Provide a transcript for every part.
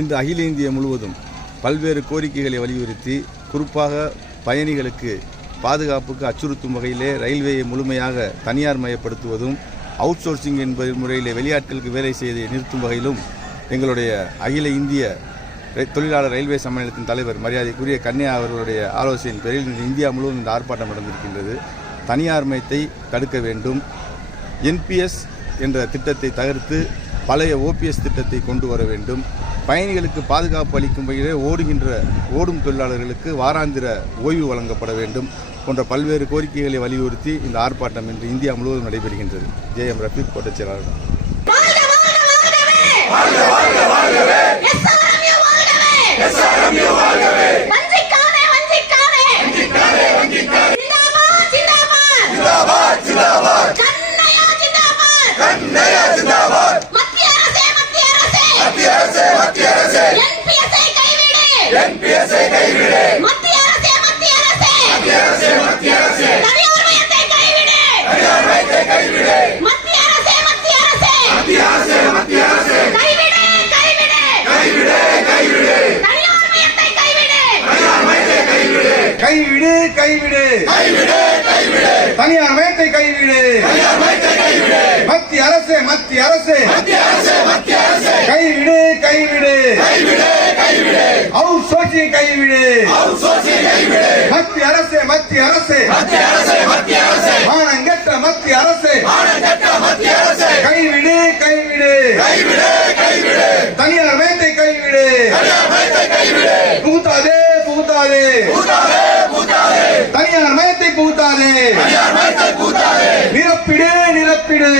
இன்று அகில இந்திய முழுவதும் பல்வேறு கோரிக்கைகளை வலியுறுத்தி குறிப்பாக பயணிகளுக்கு பாதுகாப்புக்கு அச்சுறுத்தும் வகையிலே ரயில்வேயை முழுமையாக தனியார் மயப்படுத்துவதும் அவுட் சோர்சிங் என்பது முறையிலே வெளியாட்களுக்கு வேலை செய்து நிறுத்தும் வகையிலும் எங்களுடைய அகில இந்திய தொழிலாளர் ரயில்வே சம்மேளனத்தின் தலைவர் மரியாதைக்குரிய கன்னியா அவர்களுடைய ஆலோசனையின் பேரில் இன்று இந்தியா முழுவதும் இந்த ஆர்ப்பாட்டம் நடந்திருக்கின்றது. தனியார் மயத்தை தடுக்க வேண்டும். என்பிஎஸ் என்ற திட்டத்தை தகர்த்து பழைய ஓபிஎஸ் திட்டத்தை கொண்டு வர வேண்டும். பயணிகளுக்கு பாதுகாப்பு அளிக்கும் வகையிலே ஓடுகின்ற ஓடும் தொழிலாளர்களுக்கு வாராந்திர ஓய்வு வழங்கப்பட வேண்டும் போன்ற பல்வேறு கோரிக்கைகளை வலியுறுத்தி இந்த ஆர்ப்பாட்டம் இன்று இந்தியா முழுவதும் நடைபெறுகின்றது. ஜே எம் ரஃபீக் கோட்டச் செயலாளர் SRMU வாழ்கவே! வஞ்சிக்காதே, வஞ்சிக்காதே! ஜிந்தாபாத், ஜிந்தாபாத்! கண்ணையா ஜிந்தாபாத்! மத்திய அரசே, மத்திய அரசே! NPS ஐ கைவிடு! மத்திய அரசே, மத்திய அரசே! தனியார் மையத்தை கைவிடு! மத்திய அரசே, மத்திய அரசே! கைவிடு, கைவிடு! தனியார் மையத்தை கைவிடு! கைவிடு. கைவிடு தனியார் மயத்தை கைவிடு. மத்திய அரசு மத்திய அரசு. கைவிடு. கைவிடு. அவுட் சோர்சிங் கைவிடு. மத்திய அரசு மத்திய அரசு. மானங்கெட்ட மத்திய அரசு. கைவிடு கைவிடு. தனியார் மயத்தை கைவிடு. புகுத்தாதே புகுத்தாதே. தனியார் மயத்தை புகுத்தாதே. நிரப்பிடு நிரப்பிடு.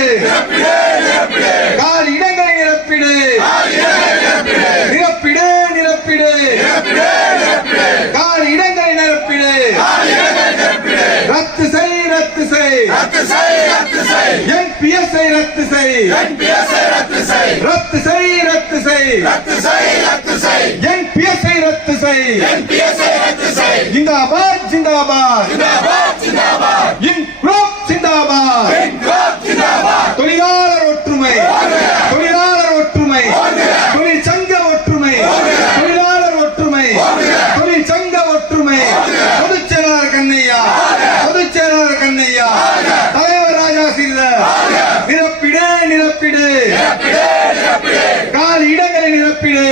கால் இடங்களை நிரப்பிடு நிரப்பிடு நிரப்பிடு கால் இடங்களை நிரப்பிடு ரத்து செய் ரத்து செய் என்பிஎஸ் ரத்து செய். ரத்து செய். ரத்து செய் என்பிஎஸ் ரத்து செய் ஜிந்தாபாத் ஜிந்தாபாத். இன்குலாப் ஜிந்தாபாத். தொழிலாளர் கால் இடங்களை நிரப்பிடு.